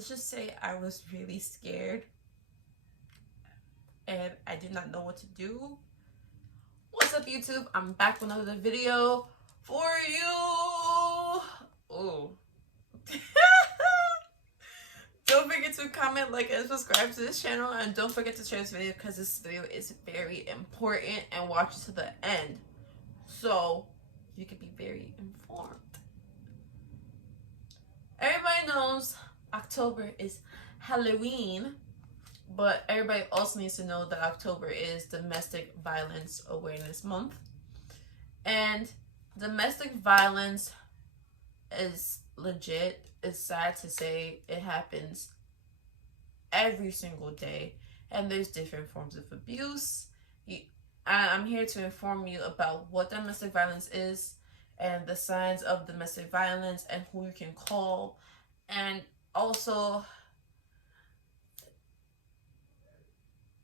let's just say I was really scared and I did not know what to do. What's up, YouTube? I'm back with another video for you. Oh. Don't forget to comment, like, and subscribe to this channel, and don't forget to share this video because this video is very important, and watch it to the end so you can be very informed. Everybody knows October is Halloween, but everybody also needs to know that October is Domestic Violence Awareness Month. And domestic violence is legit. It's sad to say, it happens every single day, and there's different forms of abuse. I'm here to inform you about what domestic violence is and the signs of domestic violence and who you can call. And also,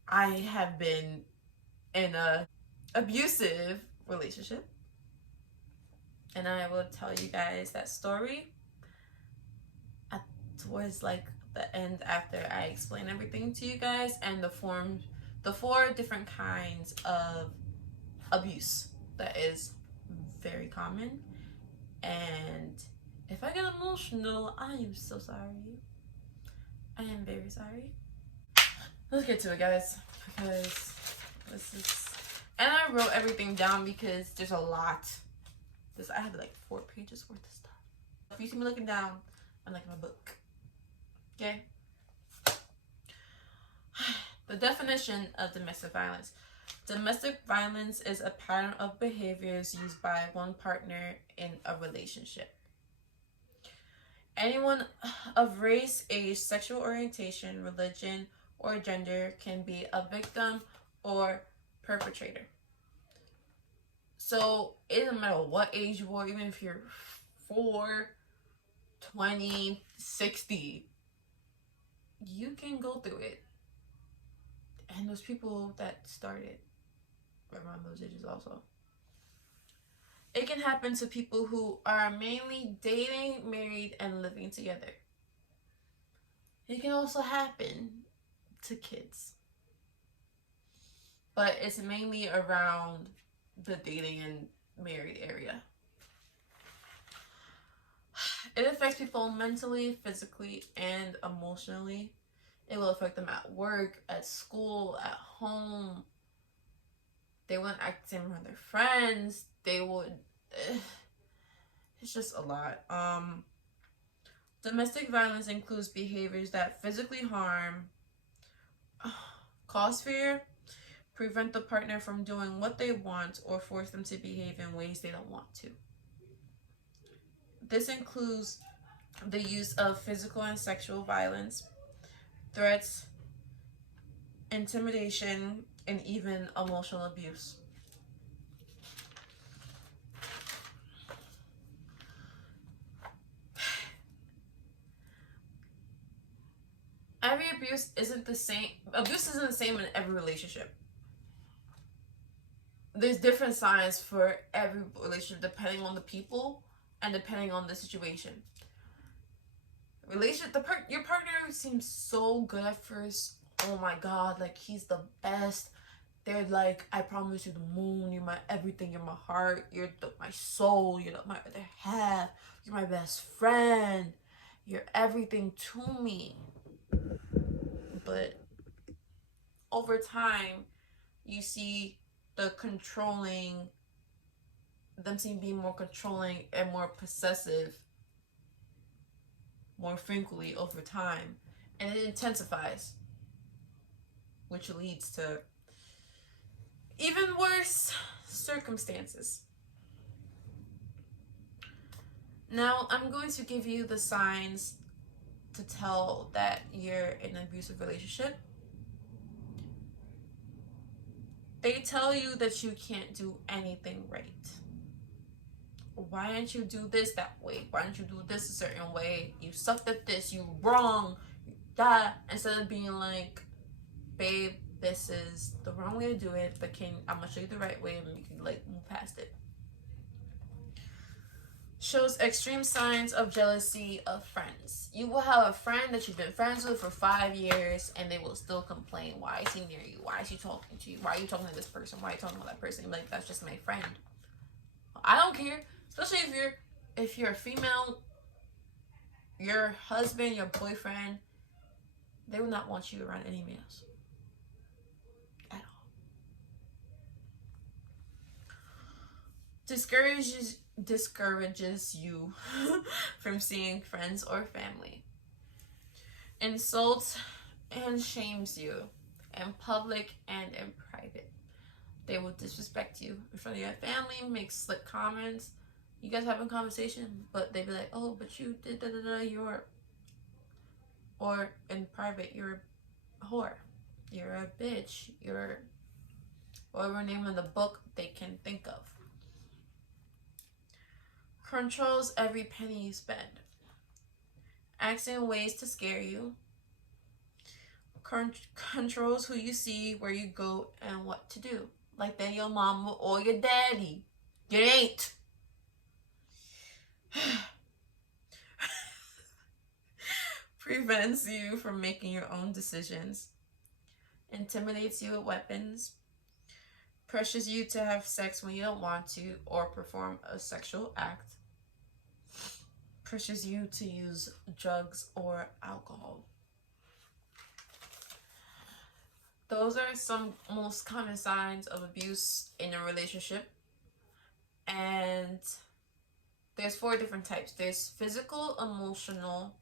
I have been in a abusive relationship, and I will tell you guys that story towards like the end after I explain everything to you guys, and the 4 different kinds of abuse that is very common. And if I get emotional, I am so sorry. I am very sorry. Let's get to it, guys, because this is, and I wrote everything down because there's a lot. I have like 4 pages worth of stuff. If you see me looking down, I'm like in a book. Okay. The definition of domestic violence. Domestic violence is a pattern of behaviors used by one partner in a relationship. Anyone of race, age, sexual orientation, religion, or gender can be a victim or perpetrator. So it doesn't matter what age you are, even if you're 4, 20, 60, you can go through it. And there's people that started around those ages also. It can happen to people who are mainly dating, married, and living together. It can also happen to kids, but it's mainly around the dating and married area. It affects people mentally, physically, and emotionally. It will affect them at work, at school, at home. They wouldn't act the same around their friends. They would, it's just a lot. Domestic violence includes behaviors that physically harm, cause fear, prevent the partner from doing what they want, or force them to behave in ways they don't want to. This includes the use of physical and sexual violence, threats, intimidation, and even emotional abuse. Every abuse isn't the same. Abuse isn't the same in every relationship. There's different signs for every relationship depending on the people and depending on the situation. Your partner seems so good at first. Oh my god, like he's the best. They're like, I promise you the moon, you're my everything, you're my heart, you're my soul, you're my other half, you're my best friend, you're everything to me. But over time, you see them seem to be more controlling and more possessive more frequently over time, and it intensifies, which leads to even worse circumstances. Now, I'm going to give you the signs to tell that you're in an abusive relationship. They tell you that you can't do anything right. Why don't you do this that way? Why don't you do this a certain way? You sucked at this, you wrong, that. Instead of being like, babe, this is the wrong way to do it, but I'm gonna show you the right way and you can like move past it. Shows extreme signs of jealousy of friends. You will have a friend that you've been friends with for 5 years and they will still complain. Why is he near you? Why is he talking to you? Why are you talking to this person? Why are you talking to that person? You're like, that's just my friend. I don't care. Especially if you're a female, your husband, your boyfriend, they will not want you around any males. At all. Discourages you from seeing friends or family. Insults and shames you in public and in private. They will disrespect you in front of your family, make slick comments. You guys having a conversation, but they be like, oh, but you did da da da, you're, or in private, you're a whore, you're a bitch, you're whatever name in the book they can think of. Controls every penny you spend. Acts in ways to scare you. Controls who you see, where you go, and what to do. Like that your mama or your daddy. You ain't. Prevents you from making your own decisions. Intimidates you with weapons. Pressures you to have sex when you don't want to or perform a sexual act. Pressures you to use drugs or alcohol. Those are some most common signs of abuse in a relationship. And there's 4 different types. There's physical, emotional,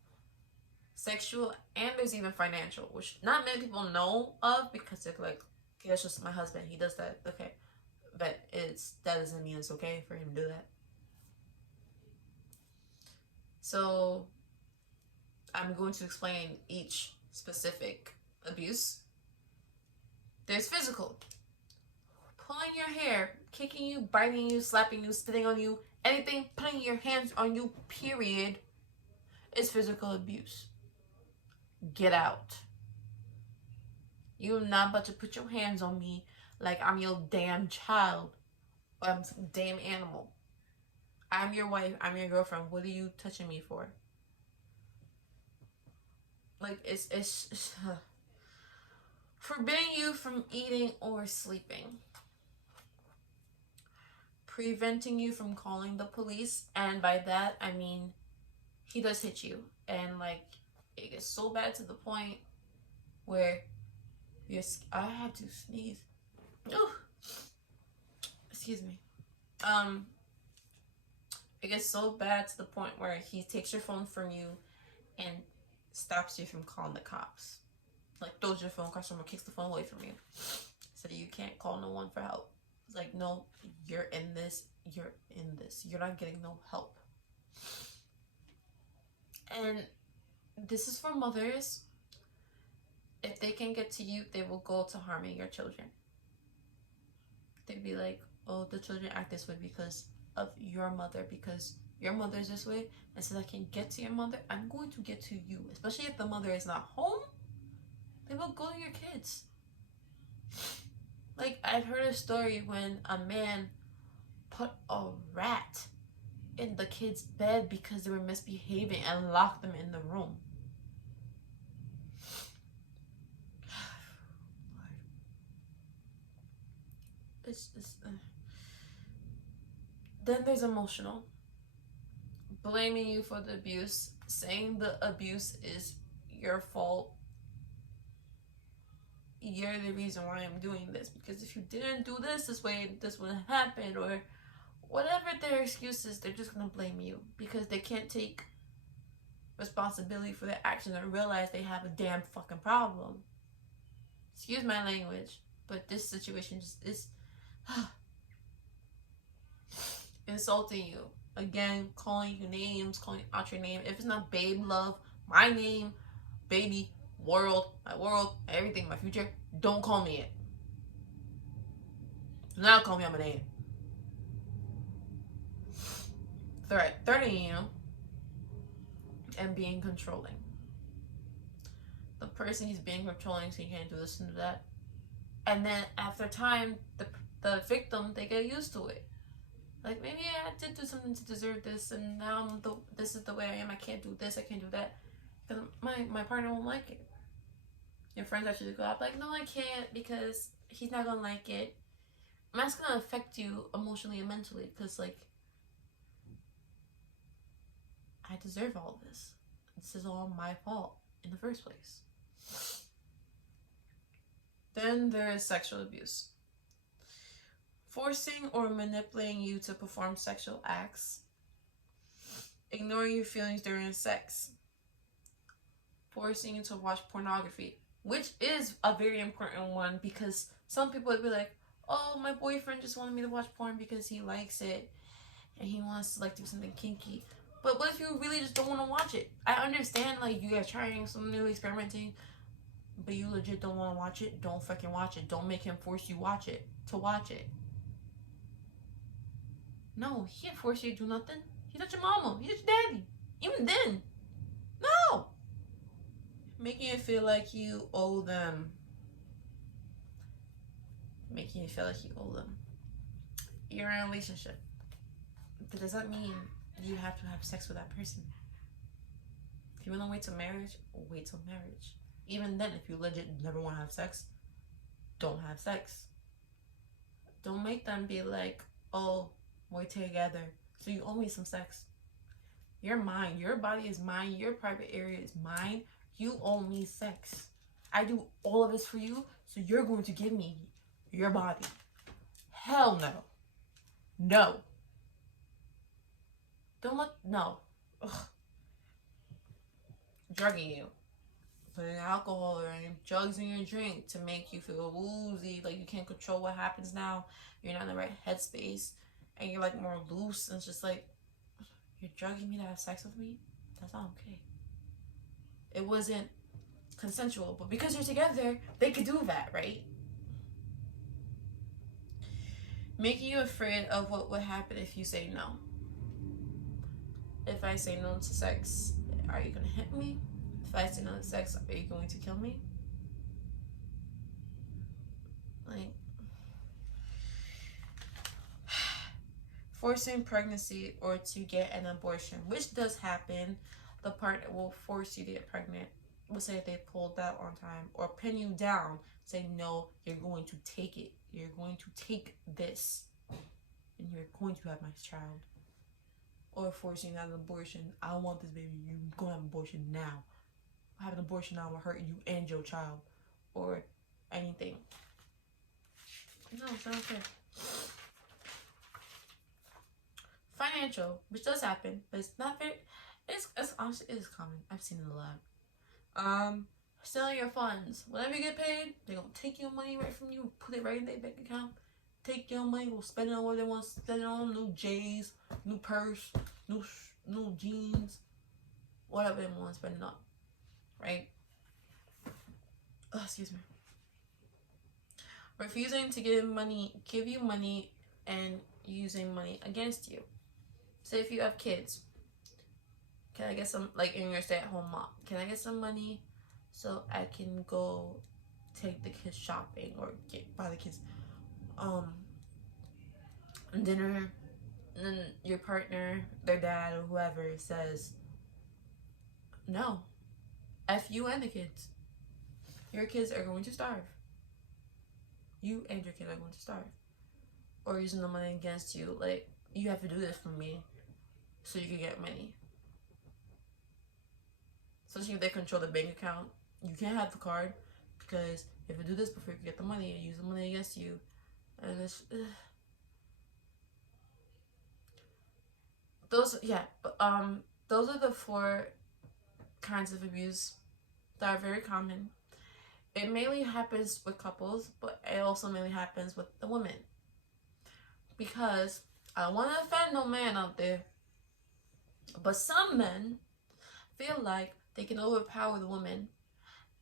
sexual, and there's even financial, which not many people know of because they're like, okay, that's just my husband. He does that. Okay. But that doesn't mean it's okay for him to do that. So I'm going to explain each specific abuse. There's physical. Pulling your hair, kicking you, biting you, slapping you, spitting on you, anything, putting your hands on you, period, is physical abuse. Get out. You're not about to put your hands on me like I'm your damn child or I'm some damn animal. I'm your wife. I'm your girlfriend. What are you touching me for? Like, it's forbidding you from eating or sleeping. Preventing you from calling the police. And by that, I mean, he does hit you. And, like, it gets so bad to the point where I have to sneeze. Oh, excuse me. It gets so bad to the point where he takes your phone from you and stops you from calling the cops. Like, throws your phone across the room, kicks the phone away from you, so that you can't call no one for help. It's like, no, you're in this. You're in this. You're not getting no help. And this is for mothers. If they can get to you, they will go to harming your children. They'd be like, oh, the children act this way because of your mother, because your mother's this way, and so I can get to your mother, I'm going to get to you. Especially if the mother is not home, they will go to your kids. Like, I've heard a story when a man put a rat in the kid's bed because they were misbehaving and locked them in the room. Then there's emotional. Blaming you for the abuse, saying the abuse is your fault. You're the reason why I'm doing this, because if you didn't do this way, this wouldn't happen, or whatever their excuses, they're just gonna blame you because they can't take responsibility for their actions and realize they have a damn fucking problem. Excuse my language, but this situation just is insulting you. Again, calling you names, calling out your name. If it's not babe, love, my name, baby, world, my world, everything, my future, don't call me it. Do not call me on my name. Threatening you and being controlling. The person he's being controlling, so you can't do this and do that. And then after time, the victim, they get used to it. Like, maybe I did do something to deserve this, and now this is the way I am. I can't do this, I can't do that. Because my partner won't like it. Your friends actually go out like, no, I can't because he's not going to like it. And that's going to affect you emotionally and mentally because, like, I deserve all this. This is all my fault in the first place. Then there is sexual abuse. Forcing or manipulating you to perform sexual acts. Ignoring your feelings during sex. Forcing you to watch pornography, which is a very important one because some people would be like, oh, my boyfriend just wanted me to watch porn because he likes it and he wants to like do something kinky. But what if you really just don't want to watch it? I understand like you guys trying something new, experimenting, but you legit don't want to watch it. Don't fucking watch it. Don't make him force you to watch it. No, he can't force you to do nothing. He's not your mama. He's your daddy. Even then, no. Making you feel like you owe them. Making you feel like you owe them. You're in a relationship. But does that mean you have to have sex with that person? If you want to wait till marriage, wait till marriage. Even then, if you legit never want to have sex, don't have sex. Don't make them be like, oh, we're together, so you owe me some sex. You're mine. Your body is mine. Your private area is mine. You owe me sex. I do all of this for you, so you're going to give me your body. Hell no. No. Don't let, no. Ugh. Drugging you. Putting alcohol or drugs in your drink to make you feel woozy, like you can't control what happens now. You're not in the right headspace, and you're like more loose, and it's just like, you're drugging me to have sex with me? That's not okay. It wasn't consensual, but because you're together, they could do that, right? Making you afraid of what would happen if you say no. If I say no to sex, are you gonna hit me? If I say no to sex, are you going to kill me? Like, forcing pregnancy or to get an abortion, which does happen. The partner will force you to get pregnant. We'll say if they pulled out on time, or pin you down, say no, you're going to take it. You're going to take this, and you're going to have my child. Or forcing you to have an abortion. I don't want this baby. You're going to have an abortion now. Have an abortion now will hurt you and your child, or anything. No, it's not okay. Financial, which does happen, but it's not very. It's honestly, it is common. I've seen it a lot. Stealing your funds. Whenever you get paid, they're gonna take your money right from you, put it right in their bank account. Take your money, go spend it on what they want to spend it on. New J's, new purse, new jeans, whatever they want to spend it on. Right? Oh, excuse me. Refusing to give you money and using money against you. Say if you have kids, can I get some, like in your stay-at-home mom, can I get some money so I can go take the kids shopping or buy the kids dinner? And then your partner, their dad, or whoever says, no. F you and the kids. Your kids are going to starve. You and your kid are going to starve. Or using the money against you. Like, you have to do this for me so you can get money. Especially if they control the bank account. You can't have the card because if you do this before you can get the money, and use the money against you. And it's... those are the 4 kinds of abuse that are very common. It mainly happens with couples, but it also mainly happens with the women. Because I don't want to offend no man out there, but some men feel like they can overpower the woman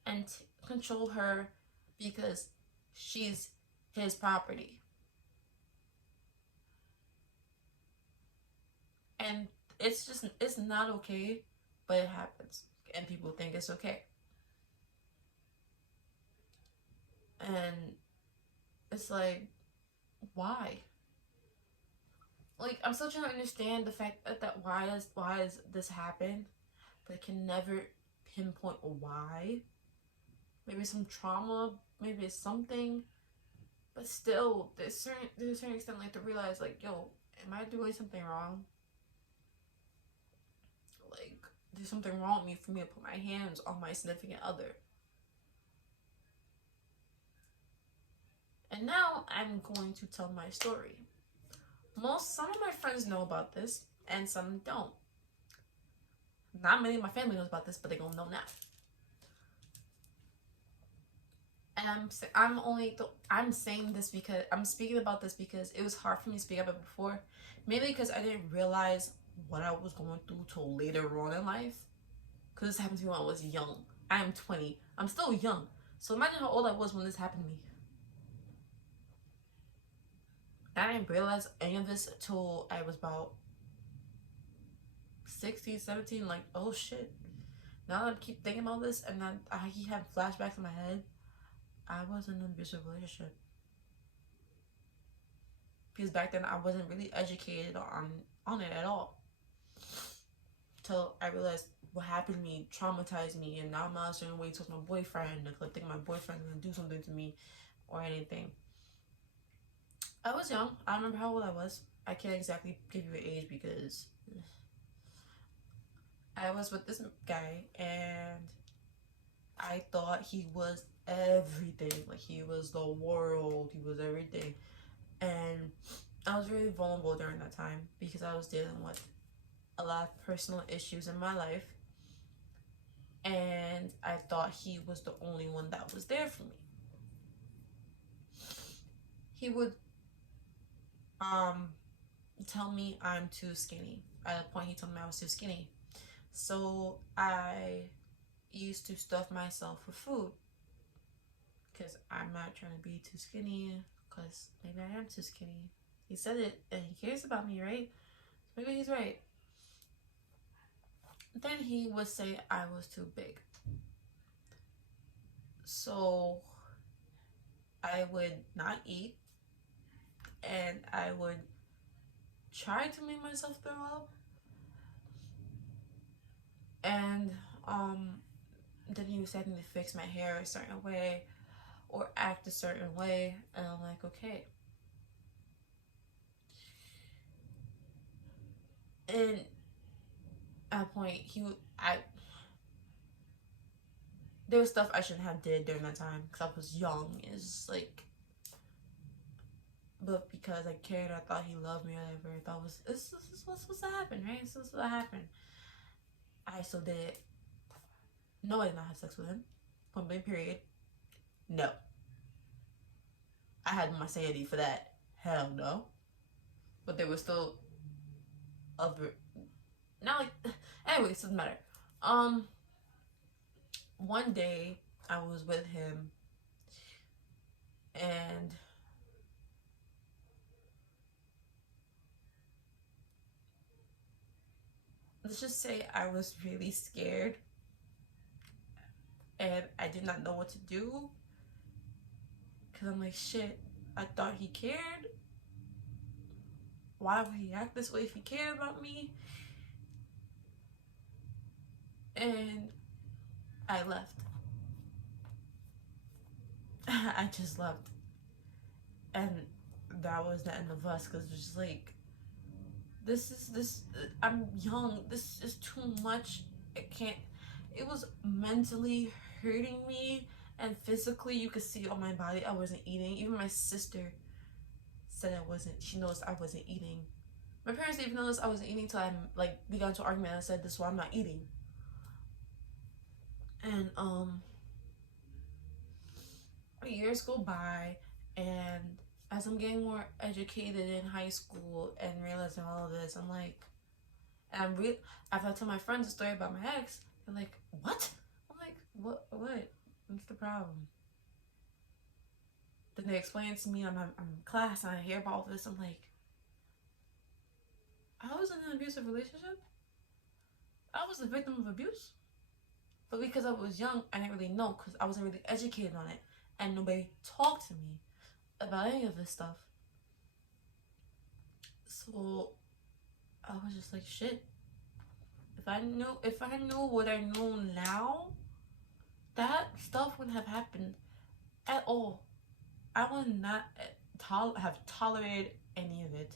and control her because she's his property. And it's not okay, but it happens. And people think it's okay. And it's like, why? like, I'm still trying to understand the fact that why does this happen, but I can never pinpoint why. Maybe some trauma, maybe it's something, but still, there's a certain extent, like, to realize, like, yo, am I doing something wrong? Like, there's something wrong with me for me to put my hands on my significant other. And now I'm going to tell my story. Some of my friends know about this, and some don't. Not many of my family knows about this, but they're gonna know now. And I'm saying this because I'm speaking about this because it was hard for me to speak about it before, mainly because I didn't realize what I was going through till later on in life. Because this happened to me when I was young. I am 20. I'm still young. So imagine how old I was when this happened to me. I didn't realize any of this till I was about 16, 17. Like, oh shit. Now that I keep thinking about this and then I keep having flashbacks in my head, I was in an abusive relationship. Because back then I wasn't really educated on it at all. Till I realized what happened to me traumatized me, and now I'm not a certain way towards my boyfriend. Like, I think my boyfriend's gonna do something to me or anything. I was young. I don't remember how old I was. I can't exactly give you an age because I was with this guy and I thought he was everything. Like, he was the world. He was everything. And I was really vulnerable during that time because I was dealing with a lot of personal issues in my life. And I thought he was the only one that was there for me. He would tell me I'm too skinny. At a point, he told me I was too skinny. So I used to stuff myself with food because I'm not trying to be too skinny, because maybe I am too skinny. He said it and he cares about me, right? So maybe he's right. Then he would say I was too big. So I would not eat and I would try to make myself throw up. And then he was having to fix my hair a certain way or act a certain way, and I'm like, okay. And at a point, there was stuff I shouldn't have did during that time because I was young. It's like, but because I cared, I thought he loved me or whatever. I thought this is what's supposed to happen, right? This is what happened. I still did it. No, I did not have sex with him. Point blank period. No. I had my sanity for that. Hell no. But there was still other, not like, anyways, doesn't matter. One day I was with him and let's just say I was really scared and I did not know what to do because I'm like, shit, I thought he cared. Why would he act this way if he cared about me? And I left. I just left. And that was the end of us because it was just like, I'm young. This is too much. It was mentally hurting me, and physically you could see on my body I wasn't eating. Even my sister said I wasn't. She noticed I wasn't eating. My parents didn't even notice I wasn't eating until we got into an argument and I said, this is why I'm not eating. And years go by, and as I'm getting more educated in high school and realizing all of this, I'm like, and after I tell my friends a story about my ex, they're like, what? I'm like, what? What's the problem? Then they explain it to me. I'm in class and I hear about all this. I'm like, I was in an abusive relationship. I was a victim of abuse. But because I was young, I didn't really know because I wasn't really educated on it. And nobody talked to me about any of this stuff. So I was just like, shit. If I knew what I know now, that stuff wouldn't have happened at all. I would not have tolerated any of it.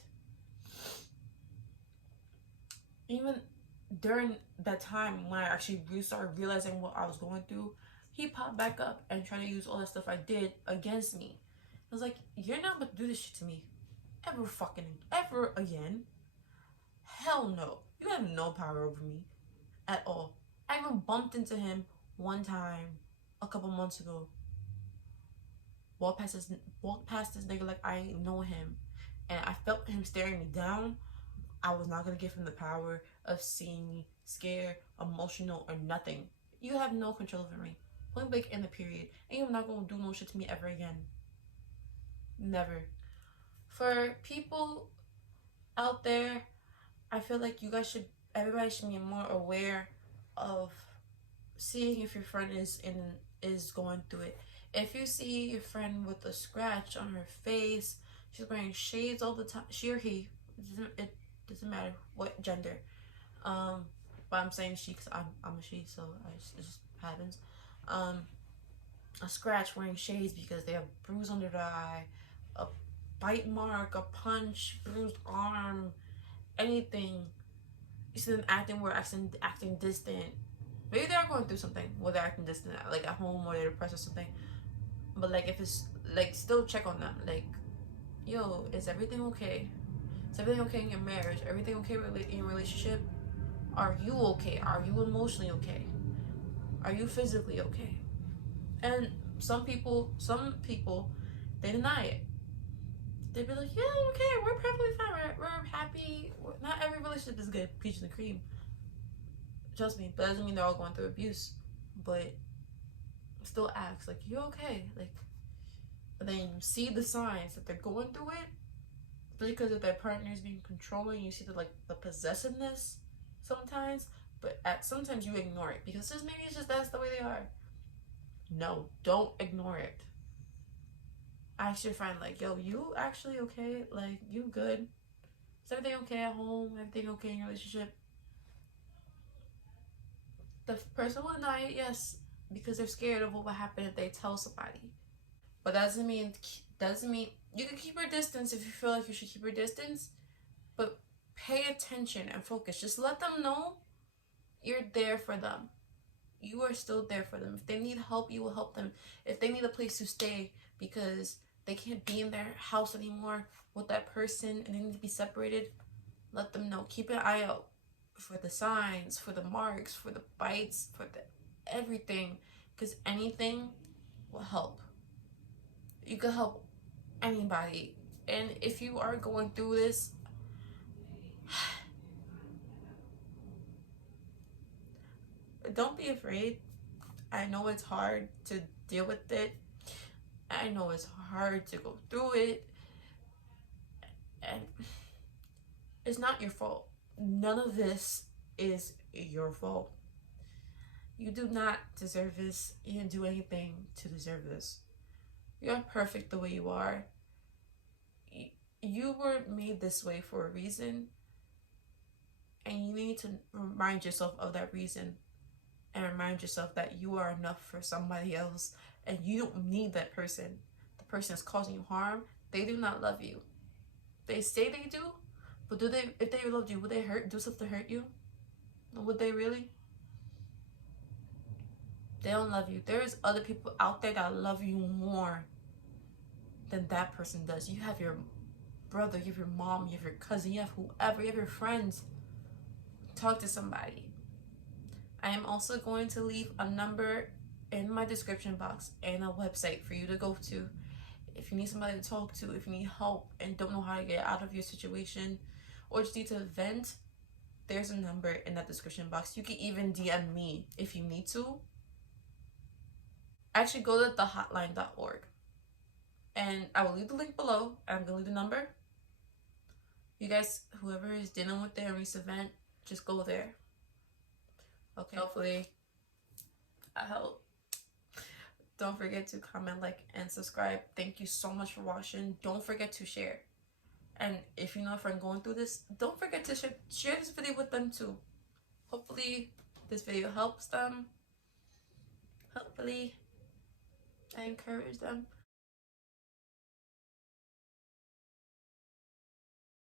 Even during that time when I actually started realizing what I was going through, he popped back up and tried to use all the stuff I did against me. I was like, you're not about to do this shit to me ever again. Hell no. You have no power over me at all. I even bumped into him one time a couple months ago. Walked past this nigga like I know him, and I felt him staring me down. I was not gonna give him the power of seeing me scared, emotional, or nothing. You have no control over me. Point blank in the period. And you're not gonna do no shit to me ever again. Never. For people out there, I feel like everybody should be more aware of seeing if your friend is going through it. If you see your friend with a scratch on her face, she's wearing shades all the time, she or he, it doesn't matter what gender. But I'm saying she because I'm a she, so it just happens. A scratch, wearing shades because they have bruise under the eye, a bite mark, a punch, bruised arm, anything. You see them acting distant. Maybe they're going through something where they're acting distant, like at home or they're depressed or something. But like if it's like, still check on them. Like, yo, is everything okay? Is everything okay in your marriage? Everything okay in your relationship? Are you okay? Are you emotionally okay? Are you physically okay? And some people, they deny it. They be like, yeah, okay, we're perfectly fine. We're happy. Not every relationship is good, peaches and cream. Trust me, but that doesn't mean they're all going through abuse. But still ask, like, you okay? Like, and then you see the signs that they're going through it, because of their partners being controlling. You see the possessiveness sometimes, but sometimes you ignore it because maybe it's just that's the way they are. No, don't ignore it. Ask your friend, like, yo, you actually okay? Like, you good? Is everything okay at home? Everything okay in your relationship? The person will deny it, yes, because they're scared of what will happen if they tell somebody. But doesn't mean you can keep your distance if you feel like you should keep your distance, but pay attention and focus. Just let them know you're there for them. You are still there for them. If they need help, you will help them. If they need a place to stay because they can't be in their house anymore with that person and they need to be separated, let them know. Keep an eye out for the signs, for the marks, for the bites, for everything, because anything will help. You can help anybody. And if you are going through this, don't be afraid. I know it's hard to deal with it. I know it's hard to go through it. And it's not your fault. None of this is your fault. You do not deserve this. You didn't do anything to deserve this. You're perfect the way you are. You were made this way for a reason. And you need to remind yourself of that reason. And remind yourself that you are enough for somebody else. And you don't need that person. The person is causing you harm. They do not love you. They say they do. But if they loved you, would they do stuff to hurt you? Would they really? They don't love you. There's other people out there that love you more than that person does. You have your brother, you have your mom, you have your cousin, you have whoever, you have your friends. Talk to somebody. I am also going to leave a number in my description box and a website for you to go to if you need somebody to talk to, if you need help and don't know how to get out of your situation, or just need to vent. There's a number in that description box. You can even DM me if you need to. Actually, go to thehotline.org. And I will leave the link below. I'm going to leave the number. You guys, whoever is dealing with their recent event, just go there. Okay. Hopefully, I help. Don't forget to comment, like, and subscribe. Thank you so much for watching. Don't forget to share. And if you know a friend going through this, don't forget to share this video with them too. Hopefully this video helps them. Hopefully I encourage them.